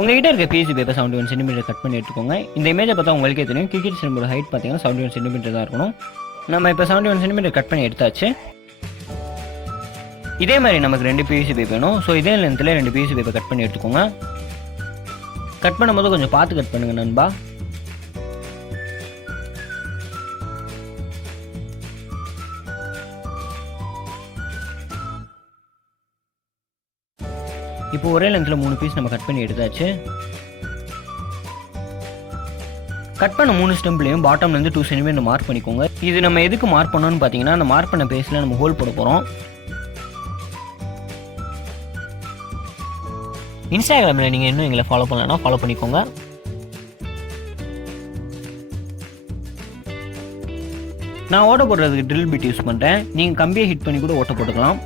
உங்ககிட்ட இருக்க PVC paper 71 centimetre cut பண்ணி எடுத்துக்கோங்க. இந்த இமேஜை பார்த்தா உங்களுக்கே தெரியும், கிரிக்கெட் ஸ்டம்போட ஹைட் பார்த்தீங்கன்னா 71 சென்டிமீட்டர் தான் இருக்கணும். நம்ம இப்போ 71 சென்டிமீட்டர் கட் பண்ணி எடுத்தாச்சு. இதே மாதிரி நமக்கு 2 பிவிசி பேப்பர் வேணும். ஸோ இதே லென்த்தில் 2 பிவிசி பேப்பர் கட் பண்ணி எடுத்துக்கோங்க. கட் பண்ணும்போது கொஞ்சம் பார்த்து கட் பண்ணுங்க நண்பா. இப்போ ஒரே லென்த்தில் 3 பீஸ் நம்ம கட் பண்ணி எடுத்தாச்சு. கட் பண்ண 3 ஸ்டெம்ப்லையும் பாட்டம்லேருந்து 2 சென்டிமீட்டர் மார்க் பண்ணிக்கோங்க. இது நம்ம எதுக்கு மார்க் பண்ணோன்னு பார்த்தீங்கன்னா, அந்த மார்க் பண்ண பேஸில் நம்ம ஹோல் போட போகிறோம். இன்ஸ்டாகிராமில் நீங்கள் இன்னும் எங்களை ஃபாலோ பண்ணலன்னா ஃபாலோ பண்ணிக்கோங்க. நான் ஓட்ட போடுறதுக்கு ட்ரில் பிட் யூஸ் பண்ணுறேன். நீங்கள் கம்பியை ஹிட் பண்ணி கூட ஓட்ட போட்டுக்கலாம்.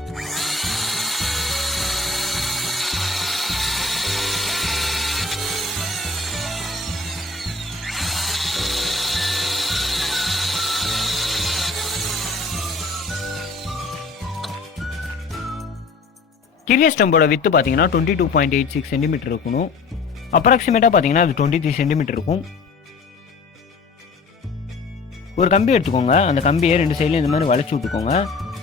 கிரியர் ஸ்டம்போட வித்து பார்த்தீங்கன்னா 22.86 சென்டிமீட்டர் இருக்கணும். அப்ராக்சிமேட்டாக பார்த்தீங்கன்னா அது 23 சென்டிமீட்டர் இருக்கும். ஒரு கம்பி எடுத்துக்கோங்க. அந்த கம்பியை 2 சைட்லையும் இந்த மாதிரி வளைச்சி விட்டுக்கோங்க.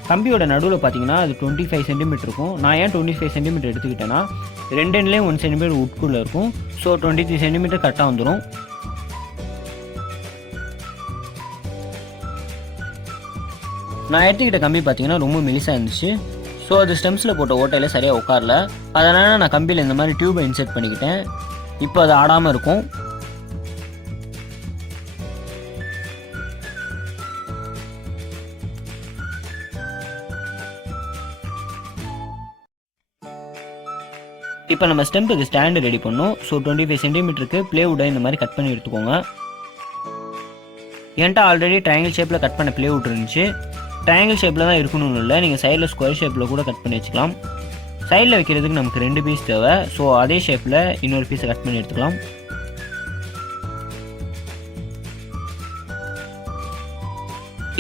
கம்பியோட நடுவில் பார்த்தீங்கன்னா அது 25 சென்டிமீட்டர் இருக்கும். நான் ஏன் 25 சென்டிமீட்டர் எடுத்துக்கிட்டேன்னா, 2 எண்ட்லேயும் 1 சென்டிமீட்டர் உட்குள்ளே இருக்கும். ஸோ 23 சென்டிமீட்டர் கரெக்டாக வந்துடும். நான் எடுத்துக்கிட்ட கம்பி பார்த்தீங்கன்னா ரொம்ப மெலிசாக இருந்துச்சு. ஸோ அது ஸ்டெம்ஸில் போட்ட ஓட்டையில் சரியாக உட்காரல. அதனால் நான் கம்பியில் இந்த மாதிரி டியூபை இன்செர்ட் பண்ணிக்கிட்டேன். இப்போ அது ஆடாமல் இருக்கும். இப்போ நம்ம ஸ்டெம்புக்கு ஸ்டாண்டு ரெடி பண்ணோம். ஸோ 25 சென்டிமீட்டருக்கு பிளேவுட்டை இந்த மாதிரி கட் பண்ணி எடுத்துக்கோங்க. என்கிட்ட ஆல்ரெடி ட்ரையாங்கிள் ஷேப்பில் கட் பண்ண பிளேவுட் இருந்துச்சு. ட்ரையாங்கிள் ஷேப்பில் தான் இருக்கணும்னு இல்லை, நீங்கள் சைடில் ஸ்கொயர் ஷேப்பில் கூட கட் பண்ணி வச்சுக்கலாம். சைடில் வைக்கிறதுக்கு நமக்கு 2 பீஸ் தேவை. ஸோ அதே ஷேப்பில் இன்னொரு பீஸை கட் பண்ணி எடுத்துக்கலாம்.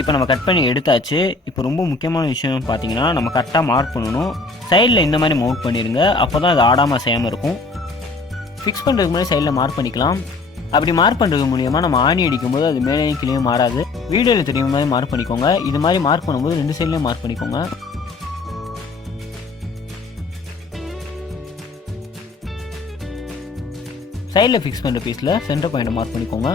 இப்போ நம்ம கட் பண்ணி எடுத்தாச்சு. இப்போ ரொம்ப முக்கியமான விஷயம் பார்த்தீங்கன்னா, நம்ம கரெக்டாக மார்க் பண்ணணும். சைடில் இந்த மாதிரி மவுண்ட் பண்ணிடுங்க. அப்போ தான் அது ஆடாமல் அசையாமல் இருக்கும். ஃபிக்ஸ் பண்ணுறதுக்கு முன்னாடி சைடில் மார்க் பண்ணிக்கலாம். அப்படி மார்க் பண்ணுறது மூலியமாக நம்ம ஆணி அடிக்கும்போது அது மேலேயும் கீழே மாறாது. வீடியோவில் தெரியும் மாதிரி மார்க் பண்ணிக்கோங்க. இது மாதிரி மார்க் பண்ணும்போது 2 சைட்லேயும் மார்க் பண்ணிக்கோங்க. சைடில் ஃபிக்ஸ் பண்ணுற பீஸில் சென்டர் பாயிண்ட்டை மார்க் பண்ணிக்கோங்க.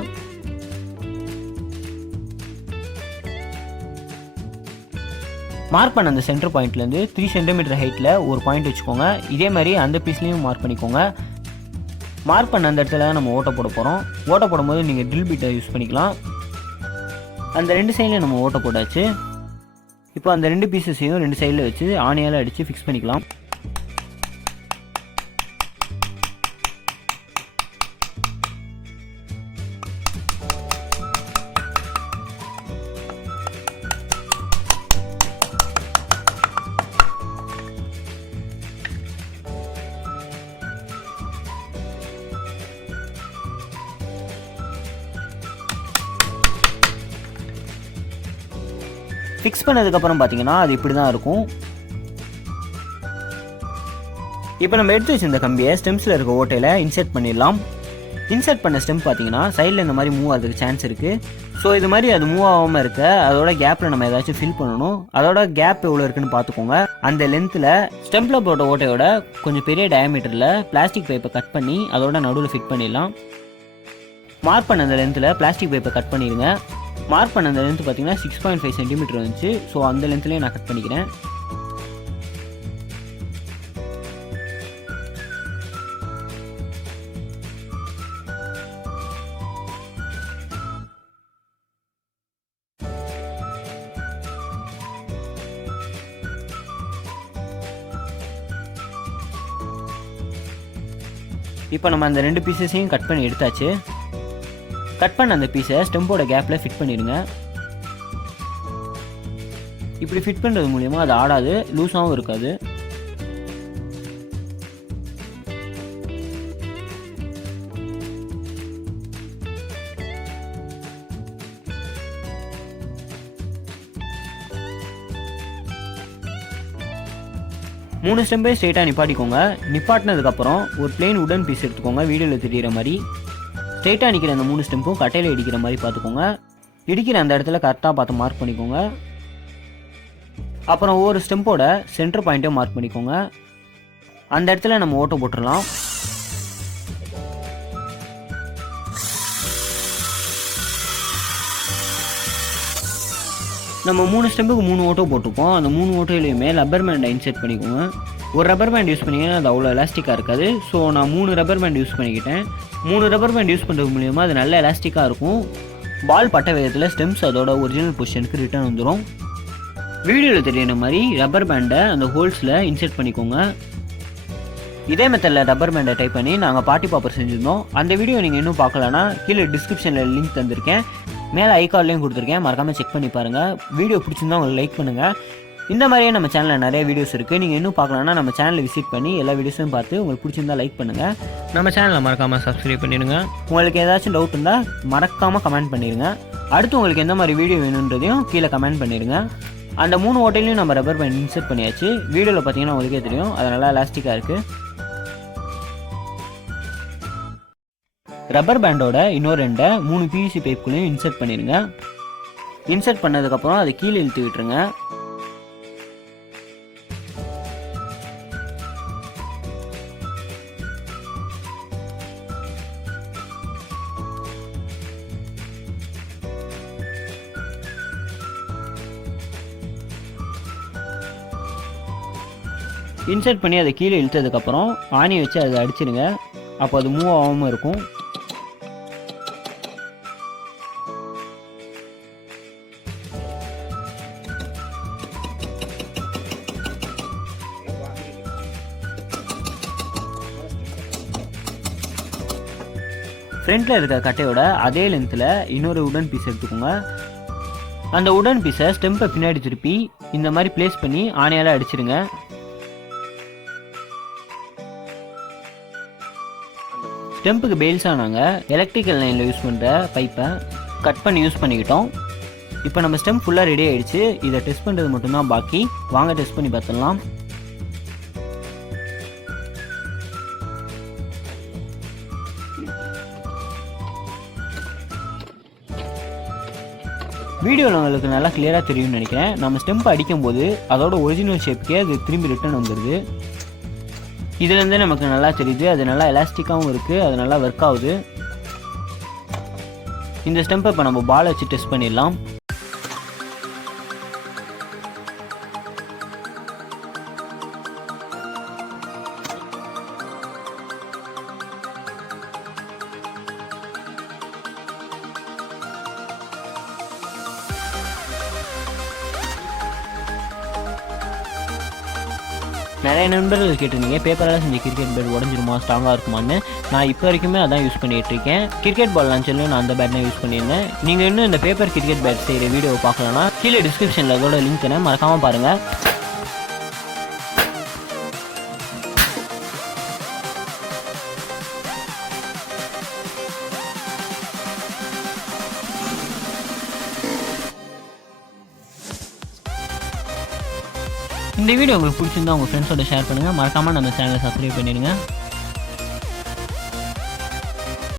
மார்க் பண்ண அந்த சென்டர் பாயிண்ட்லேருந்து 3 சென்டிமீட்டர் ஹைட்டில் ஒரு பாயிண்ட் வச்சுக்கோங்க. இதே மாதிரி அந்த பீஸ்லேயும் மார்க் பண்ணிக்கோங்க. மார்க் பண்ண அந்த இடத்துல நம்ம ஓட்ட போட போகிறோம். ஓட்ட போடும்போது நீங்கள் ட்ரில் பீட்டை யூஸ் பண்ணிக்கலாம். அந்த 2 சைட்லையும் நம்ம ஓட்ட போட்டாச்சு. இப்போ அந்த 2 பீசஸையும் 2 சைடில் வச்சு ஆணியால் அடித்து ஃபிக்ஸ் பண்ணிக்கலாம். ஃபிக்ஸ் பண்ணதுக்கப்புறம் பார்த்தீங்கன்னா அது இப்படி தான் இருக்கும். இப்போ நம்ம எடுத்து வச்சிருந்த கம்பியை ஸ்டெம்ஸில் இருக்க ஓட்டையில் இன்செர்ட் பண்ணிடலாம். இன்செர்ட் பண்ண ஸ்டெம் பார்த்தீங்கன்னா சைடில் இந்த மாதிரி மூவ் ஆகிறதுக்கு சான்ஸ் இருக்குது. ஸோ இது மாதிரி அது மூவ் ஆகாமல் இருக்க அதோட கேப்பில் நம்ம ஏதாச்சும் ஃபில் பண்ணணும். அதோட கேப் எவ்வளோ இருக்குன்னு பார்த்துக்கோங்க. அந்த லென்த்தில் ஸ்டெம்பில் போட்ட ஓட்டையோட கொஞ்சம் பெரிய டயாமீட்டரில் பிளாஸ்டிக் பைப்பை கட் பண்ணி அதோட நடுவில் ஃபிட் பண்ணிடலாம். மார்க் பண்ண அந்த லென்த்தில் பிளாஸ்டிக் பைப்பை கட் பண்ணிடுங்க. மார்க் பண்ண அந்த லென்த் பார்த்தீங்கன்னா 6.5 சென்டிமீட்டர் வந்துச்சு. ஸோ அந்த லென்த்லேயே நான் கட் பண்ணிக்கிறேன். இப்போ நம்ம அந்த 2 பீசஸையும் கட் பண்ணி எடுத்தாச்சு. கட் பண்ண அந்த பீஸை ஸ்டெம்போட கேப்பில் ஃபிட் பண்ணிடுங்க. இப்படி ஃபிட் பண்ணுறது மூலிமா அது ஆடாது, லூஸாகவும் இருக்காது. 3 ஸ்டெம்பையும் ஸ்ட்ரெயிட்டாக நிப்பாட்டிக்கோங்க. நிப்பாட்டினதுக்கப்புறம் ஒரு பிளெயின் உடன் பீஸ் எடுத்துக்கோங்க, வீடியோவில் தெரிகிற மாதிரி. ஸ்ட்ரெயிட்டாக நிற்கிற அந்த 3 ஸ்டெம்பும் கட்டையில் இடிக்கிற மாதிரி பார்த்துக்கோங்க. இடிக்கிற அந்த இடத்துல கரெக்டாக பார்த்து மார்க் பண்ணிக்கோங்க. அப்புறம் ஒவ்வொரு ஸ்டெம்போட சென்டர் பாயிண்ட்டையும் மார்க் பண்ணிக்கோங்க. அந்த இடத்துல நம்ம ஓட்டை போட்டுடலாம். நம்ம 3 ஸ்டெம்புக்கு 3 ஓட்டோ போட்டிருப்போம். அந்த 3 ஓட்டையிலையுமே ரப்பர் பேண்டை இன்செர்ட் பண்ணிக்கோங்க. ஒரு ரப்பர் பேண்ட் யூஸ் பண்ணிங்கன்னா அது அவ்வளோ எலாஸ்டிக்காக இருக்காது. ஸோ நான் 3 ரப்பர் பேண்ட் யூஸ் பண்ணிக்கிட்டேன். 3 ரப்பர் பேண்ட் யூஸ் பண்ணுறது மூலிமா அது நல்ல எலாஸ்டிக்காக இருக்கும். பால் பட்ட வேகத்தில் ஸ்டெம்ஸ் அதோட ஒரிஜினல் பொசிஷனுக்கு ரிட்டர்ன் வந்துடும். வீடியோவில் தெரியுற மாதிரி ரப்பர் பேண்டை அந்த ஹோல்ஸில் இன்செர்ட் பண்ணிக்கோங்க. இதே மெத்தடில் ரப்பர் பேண்டை டைப் பண்ணி நாங்கள் பார்ட்டி பாப்பர் செஞ்சுருந்தோம். அந்த வீடியோ நீங்கள் இன்னும் பார்க்கலன்னா கீழே டிஸ்கிரிப்ஷனில் லிங்க் தந்திருக்கேன், மேலே ஐகார்ட்லேயும் கொடுத்துருக்கேன், மறக்காமல் செக் பண்ணி பாருங்கள். வீடியோ பிடிச்சிருந்தா உங்களுக்கு லைக் பண்ணுங்கள். இந்த மாதிரியே நம்ம சேனலில் நிறைய வீடியோஸ் இருக்குது. நீங்கள் இன்னும் பார்க்கலன்னா நம்ம சேனலை விசிட் பண்ணி எல்லா வீடியோஸையும் பார்த்து உங்களுக்கு பிடிச்சிருந்தா லைக் பண்ணுங்கள். நம்ம சேனலை மறக்காமல் சப்ஸ்கிரைப் பண்ணிடுங்க. உங்களுக்கு ஏதாச்சும் டவுட் இருந்தால் மறக்காமல் கமெண்ட் பண்ணிடுங்க. அடுத்து உங்களுக்கு எந்த மாதிரி வீடியோ வேணுன்றதையும் கீழே கமெண்ட் பண்ணிடுங்க. அந்த 3 ஓட்டையிலையும் நம்ம ரப்பர் பேண்ட் இன்செர்ட் பண்ணியாச்சு. வீடியோவில் பார்த்தீங்கன்னா உங்களுக்கே தெரியும், அது நல்லா எலாஸ்டிக்காக இருக்குது. ரப்பர் பேண்டோட இன்னொரு ரெண்டை 3 பிவிசி பைப்புக்குள்ளேயும் இன்செர்ட் பண்ணிடுங்க. இன்செர்ட் பண்ணதுக்கப்புறம் அதை கீழே இழுத்து விட்டுருங்க. இன்செர்ட் பண்ணி அதை கீழே இழுத்ததுக்கப்புறம் ஆணி வச்சு அதை அடிச்சிடுங்க. அப்போ அது மூவ் ஆகாமல் இருக்கும். ஃப்ரண்ட்டில் இருக்க கட்டையோட அதே லென்த்தில் இன்னொரு உடன் பீஸ் எடுத்துக்கோங்க. அந்த உடன் பீஸை ஸ்டெம்பை பின்னாடி திருப்பி இந்த மாதிரி பிளேஸ் பண்ணி ஆணையால் அடிச்சிடுங்க. ஸ்டெம்புக்கு பெயில்ஸாக நாங்கள் எலக்ட்ரிக்கல் லைனில் யூஸ் பண்ணுற பைப்பை கட் பண்ணி யூஸ் பண்ணிக்கிட்டோம். இப்போ நம்ம ஸ்டெம்ப் ஃபுல்லாக ரெடி ஆகிடுச்சு. இதை டெஸ்ட் பண்ணுறது மட்டும்தான் பாக்கி. வாங்க டெஸ்ட் பண்ணி பார்த்துடலாம். வீடியோவில் உங்களுக்கு நல்லா கிளியராக தெரியும்னு நினைக்கிறேன். நம்ம ஸ்டெம்ப் அடிக்கும்போது அதோட ஒரிஜினல் ஷேப்புக்கே அது திரும்பி ரிட்டர்ன் வந்துடுது. இதுலேருந்தே நமக்கு நல்லா தெரியுது, அது நல்லா எலாஸ்டிக்காகவும் இருக்குது, அது நல்லா ஒர்க் ஆகுது. இந்த ஸ்டெம்பை இப்போ நம்ம பால் வச்சு டெஸ்ட் பண்ணிடலாம். நிறைய நண்பர்கள் கேட்டிருந்தீங்க, பேப்பரால் செஞ்ச கிரிக்கெட் பேட் உடஞ்சிருமா, ஸ்ட்ராங்காக இருக்குமான்னு. நான் இப்போ வரைக்குமே அதான் யூஸ் பண்ணிகிட்டு இருக்கேன். கிரிக்கெட் பால் லான்ச்சர்லையும் நான் அந்த பேட் தான் யூஸ் பண்ணியிருந்தேன். நீங்கள் இன்னும் இந்த பேப்பர் கிரிக்கெட் பேட் செய்கிற வீடியோவை பார்க்கலன்னா கீழே டிஸ்கிரிப்ஷனில் அதோட லிங்க் என்ன மறக்காமல் பாருங்கள். இந்த வீடியோ உங்களுக்கு பிடிச்சிருந்தா உங்கள் ஃப்ரெண்ட்ஸோட ஷேர் பண்ணுங்கள். மறக்காமல் நம்ம சேனலை சப்ஸ்கிரைப் பண்ணிடுங்க.